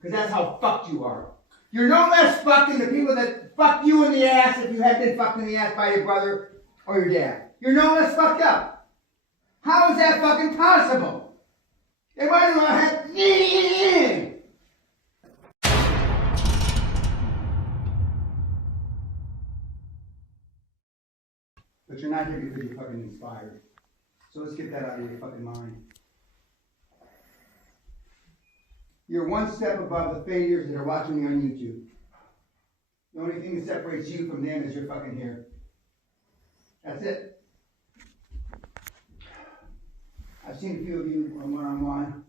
Because that's how fucked you are. You're no less fucked than the people that fucked you in the ass if you had been fucked in the ass by your brother or your dad. You're no less fucked up. How is that fucking possible? They might as well have... But you're not here because you're fucking inspired. So let's get that out of your fucking mind. You're one step above the failures that are watching you on YouTube. The only thing that separates you from them is you're fucking here. That's it. I've seen a few of you one-on-one.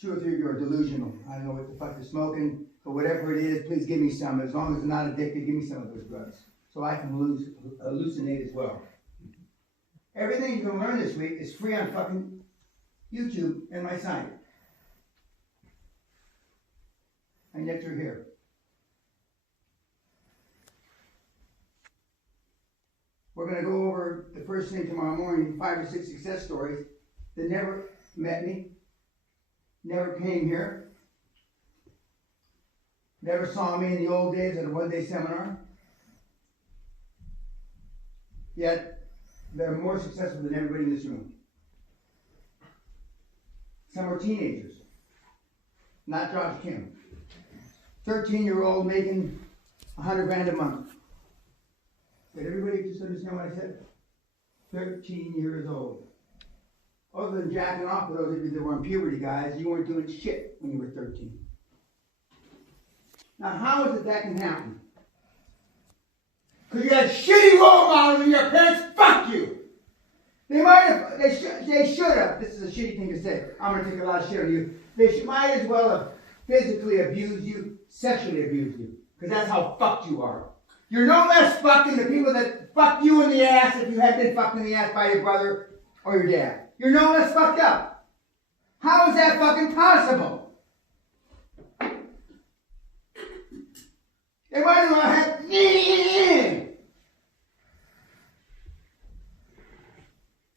2 or 3 of you are delusional. I don't know what the fuck you're smoking, but whatever it is, please give me some. As long as it's not addicted, give me some of those drugs. So I can hallucinate as well. Everything you can learn this week is free on fucking YouTube and my site. And yet you're here. We're going to go over the first thing tomorrow morning, 5 or 6 success stories that never met me, never came here, never saw me in the old days at a one-day seminar, yet they're more successful than everybody in this room. Some are teenagers, not Josh Kim. 13-year-old making $100,000 a month. Did everybody just understand what I said? 13 years old. Other than jacking off, for those of you that were in puberty, guys, you weren't doing shit when you were 13. Now, how is it that can happen? Because you had shitty role models and your parents fucked you. They might have, they should have, this is a shitty thing to say, I'm going to take a lot of shit on you. They might as well have physically abused you, sexually abused you. Because that's how fucked you are. You're no less fucked than the people that fucked you in the ass if you had been fucked in the ass by your brother or your dad. You're no less fucked up. How is that fucking possible? They might as well have...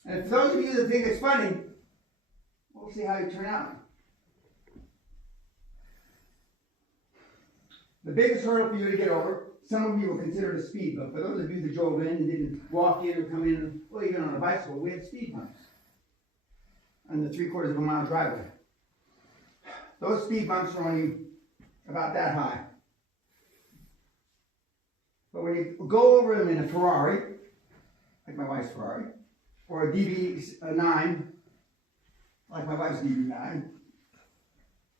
And for those of you that think it's funny, we'll see how you turn out. The biggest hurdle for you to get over, some of you will consider it a speed bump. For those of you that drove in and didn't walk in or come in, well, even on a bicycle, we have speed bumps on the 3/4 of a mile driveway. Those speed bumps are only about that high. But when you go over them in a Ferrari, like my wife's Ferrari, or a DB9, like my wife's DB9,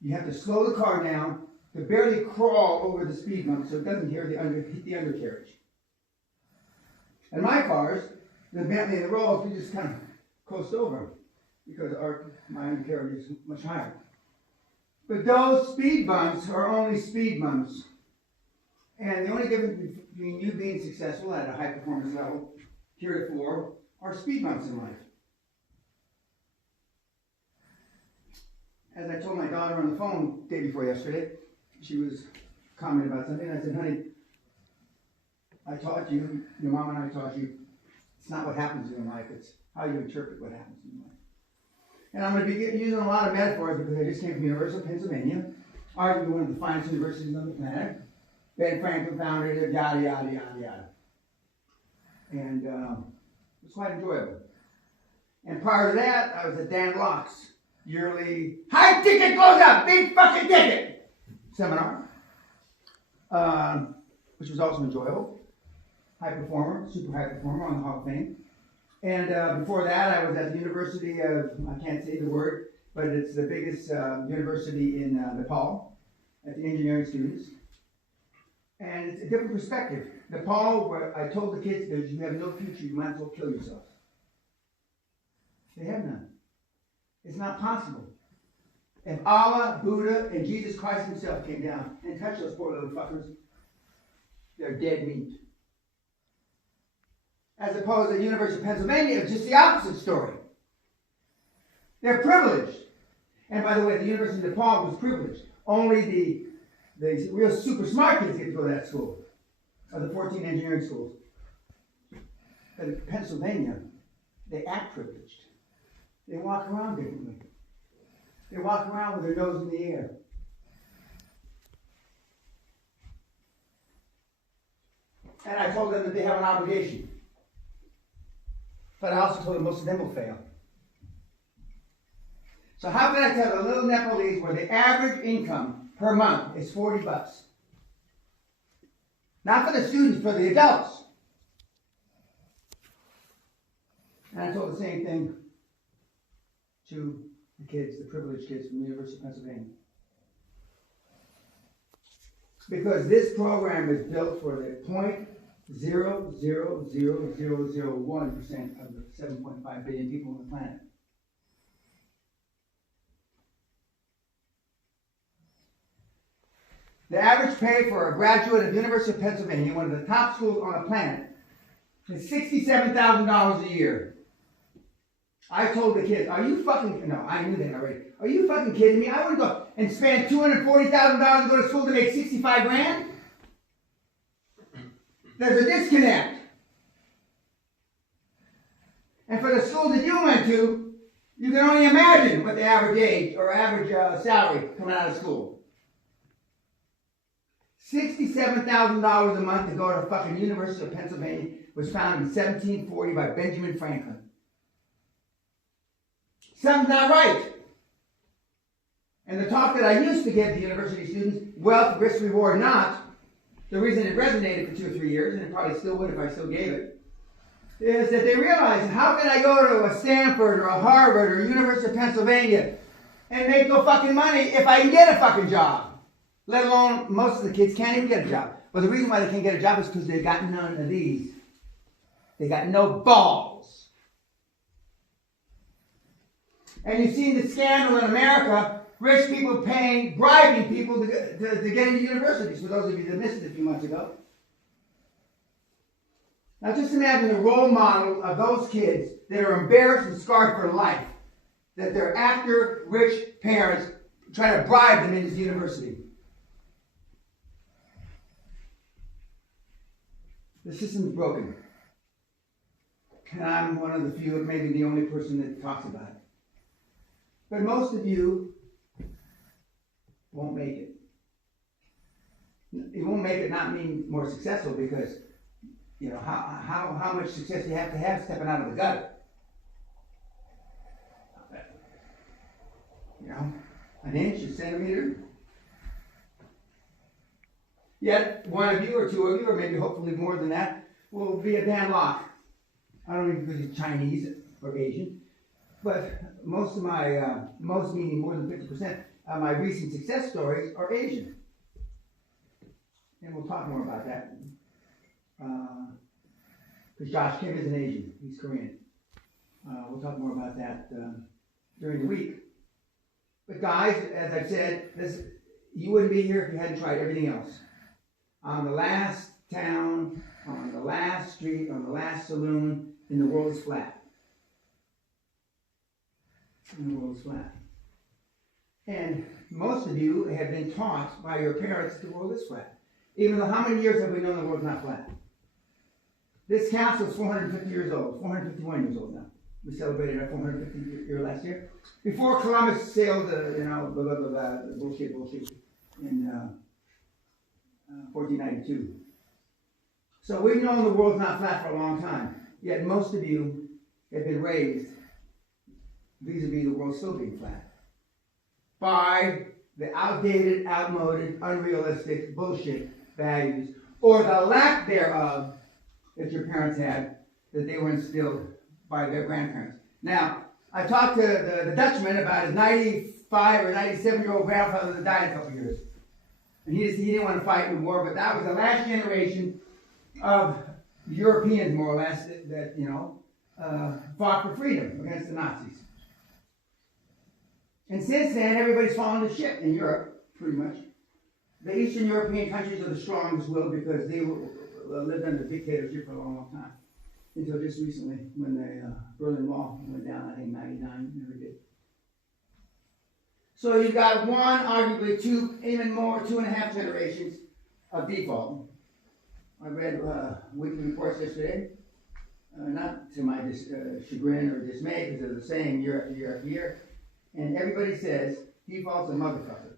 you have to slow the car down to barely crawl over the speed bump so it doesn't hit the undercarriage. And my cars, the Bentley and the Rolls, we just kind of coast over because my undercarriage is much higher. But those speed bumps are only speed bumps. And the only difference between you being successful at a high performance level, heretofore, are speed bumps in life. As I told my daughter on the phone the day before yesterday, she was commenting about something, and I said, honey, I taught you, your mom and I taught you, it's not what happens in life, it's how you interpret what happens in life. And I'm going to be using a lot of metaphors because I just came from University of Pennsylvania, arguably one of the finest universities on the planet. Ben Franklin founded it, yada, yada, yada, yada. And it was quite enjoyable. And prior to that, I was at Dan Locke's yearly high ticket close up, big fucking ticket seminar, which was also enjoyable. High performer, super high performer on the Hall of Fame. And before that, I was at the University of, I can't say the word, but it's the biggest university in Nepal, at the engineering students. And it's a different perspective. Nepal, where I told the kids, that you have no future, you might as well kill yourself. They have none. It's not possible. If Allah, Buddha, and Jesus Christ himself came down and touched those poor little fuckers, they're dead meat. As opposed to the University of Pennsylvania, it's just the opposite story. They're privileged. And by the way, the University of Nepal was privileged. Only the real super smart kids get to go to that school, or the 14 engineering schools. But in Pennsylvania, they act privileged. They walk around differently. They walk around with their nose in the air. And I told them that they have an obligation. But I also told them most of them will fail. So how can I tell the little Nepalese where the average income per month is $40? Not for the students, for the adults. And I told the same thing to the kids, the privileged kids from the University of Pennsylvania. Because this program is built for the 0.00001% of the 7.5 billion people on the planet. The average pay for a graduate of the University of Pennsylvania, one of the top schools on the planet, is $67,000 a year. I told the kids, are you fucking, no, I knew that already. Are you fucking kidding me? I wouldn't go and spend $240,000 to go to school to make 65 grand? There's a disconnect. And for the school that you went to, you can only imagine what the average age or average salary coming out of school. $67,000 a month to go to fucking University of Pennsylvania was founded in 1740 by Benjamin Franklin. Something's not right. And the talk that I used to give to university students, wealth, risk, reward, not, the reason it resonated for 2 or 3 years, and it probably still would if I still gave it, is that they realized, how can I go to a Stanford or a Harvard or University of Pennsylvania and make no fucking money if I can get a fucking job? Let alone, most of the kids can't even get a job. Well, the reason why they can't get a job is because they got none of these. They got no balls. And you've seen the scandal in America, rich people bribing people to get into universities, for those of you that missed it a few months ago. Now just imagine the role model of those kids that are embarrassed and scarred for life, that their actor, rich parents try to bribe them into university. The system's broken. And I'm one of the few, maybe the only person that talks about it. But most of you won't make it. You won't make it not mean more successful because, you know, how much success you have to have stepping out of the gutter. You know, an inch, a centimeter. Yet, one of you or two of you, or maybe hopefully more than that, will be a Dan Locke. I don't even think he's Chinese or Asian, but most of my, most meaning more than 50% of my recent success stories are Asian. And we'll talk more about that. Because Josh Kim isn't Asian, he's Korean. We'll talk more about that during the week. But guys, as I've said, you wouldn't be here if you hadn't tried everything else. On the last town, on the last street, on the last saloon, and the world is flat. And the world is flat. And most of you have been taught by your parents that the world is flat. Even though how many years have we known the world's not flat? This council is 450 years old, 451 years old now. We celebrated our 450th year last year. Before Columbus sailed, bullshit, in 1492. So we've known the world's not flat for a long time. Yet most of you have been raised vis-a-vis the world still being flat by the outdated, outmoded, unrealistic bullshit values, or the lack thereof that your parents had, that they were instilled by their grandparents. Now, I talked to the Dutchman about his 95 or 97-year-old grandfather that died a couple years. And he didn't want to fight in the war, but that was the last generation of Europeans, more or less, that fought for freedom against the Nazis. And since then, everybody's fallen to shit in Europe, pretty much. The Eastern European countries are the strongest willed because they lived under dictatorship for a long, long time. Until just recently, when the Berlin Wall went down, I think 99, never did. So you've got one, arguably two, even more, 2.5 generations of default. I read weekly reports yesterday, not to my chagrin or dismay, because they're the same year after year after year. And everybody says default's a motherfucker.